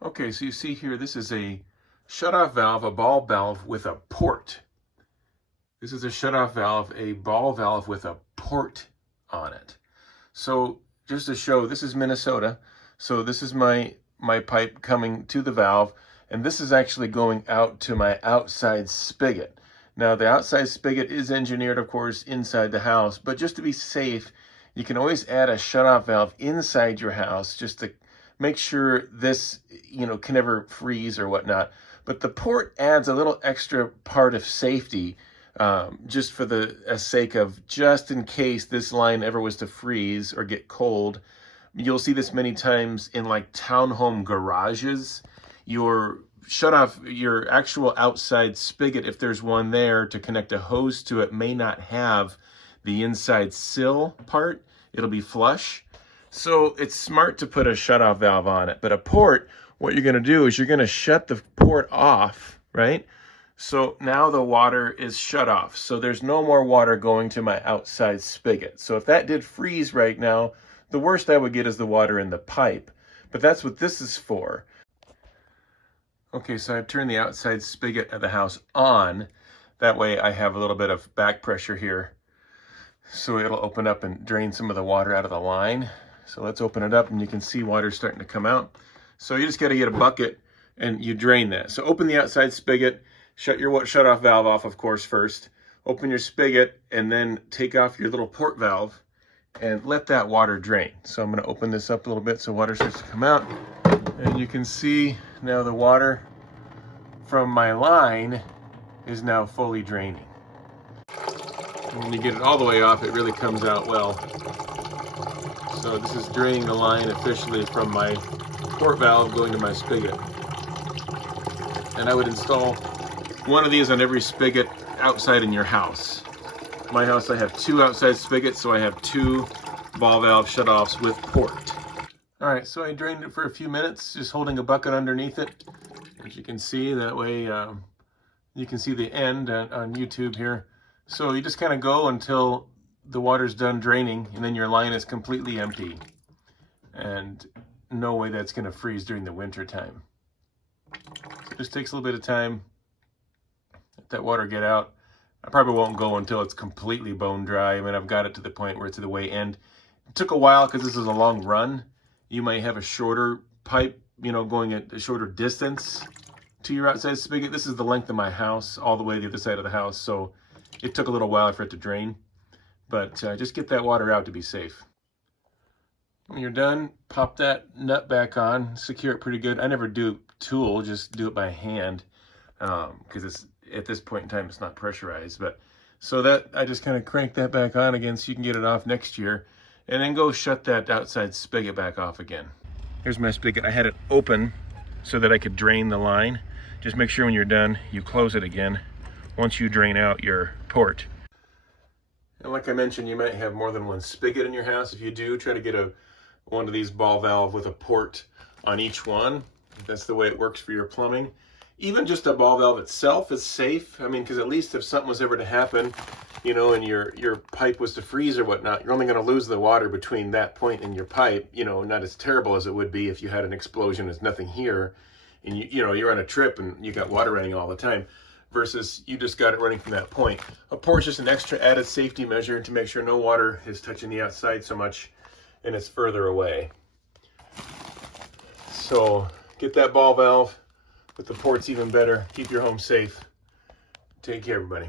Okay, so you see here, this is a shutoff valve, a ball valve with a port. This is a shutoff valve, a ball valve with a port on it. So just to show, this is Minnesota. So this is my pipe coming to the valve, and this is actually going out to my outside spigot. Now the outside spigot is engineered, of course, inside the house, but just to be safe, you can always add a shutoff valve inside your house just to make sure this, can never freeze or whatnot. But the port adds a little extra part of safety, just for the sake of, just in case this line ever was to freeze or get cold. You'll see this many times in like townhome garages. Your shutoff, your actual outside spigot, if there's one there to connect a hose to it, may not have the inside sill part. It'll be flush. So it's smart to put a shutoff valve on it. But a port, what you're going to do is you're going to shut the port off, right? So now the water is shut off. So there's no more water going to my outside spigot. So if that did freeze right now, the worst I would get is the water in the pipe. But that's what this is for. Okay, so I've turned the outside spigot of the house on. That way I have a little bit of back pressure here. So it'll open up and drain some of the water out of the line. So let's open it up and you can see water starting to come out. So you just got to get a bucket and you drain that. So open the outside spigot, shut your shutoff valve off, of course, first. Open your spigot and then take off your little port valve and let that water drain. So I'm going to open this up a little bit so water starts to come out. And you can see now the water from my line is now fully draining. And when you get it all the way off, it really comes out well. So this is draining the line officially from my port valve going to my spigot. And I would install one of these on every spigot outside in your house. My house, I have 2 outside spigots, so I have 2 ball valve shutoffs with port. All right, so I drained it for a few minutes, just holding a bucket underneath it. As you can see, that way you can see the end on YouTube here. So you just kind of go until the water's done draining, and then your line is completely empty. And no way that's going to freeze during the winter time. So it just takes a little bit of time. Let that water get out. I probably won't go until it's completely bone dry. I mean, I've got it to the point where it's to the way end. It took a while because this is a long run. You might have a shorter pipe, going at a shorter distance to your outside spigot. This is the length of my house, all the way to the other side of the house. So it took a little while for it to drain. But just get that water out to be safe. When you're done, pop that nut back on, secure it pretty good. I never do tool, just do it by hand, because it's at this point in time it's not pressurized. But so that I just kind of crank that back on again so you can get it off next year, and then go shut that outside spigot back off again. Here's my spigot. I had it open so that I could drain the line. Just make sure when you're done you close it again once you drain out your port. And like I mentioned, you might have more than one spigot in your house. If you do, try to get one of these ball valve with a port on each one. That's the way it works for your plumbing. Even just a ball valve itself is safe. I mean, because at least if something was ever to happen, and your pipe was to freeze or whatnot, you're only going to lose the water between that point and your pipe. Not as terrible as it would be if you had an explosion. There's nothing here, and you're on a trip and you got water running all the time. Versus you just got it running from that point. A port's just an extra added safety measure to make sure no water is touching the outside so much and it's further away. So get that ball valve with the ports even better. Keep your home safe. Take care, everybody.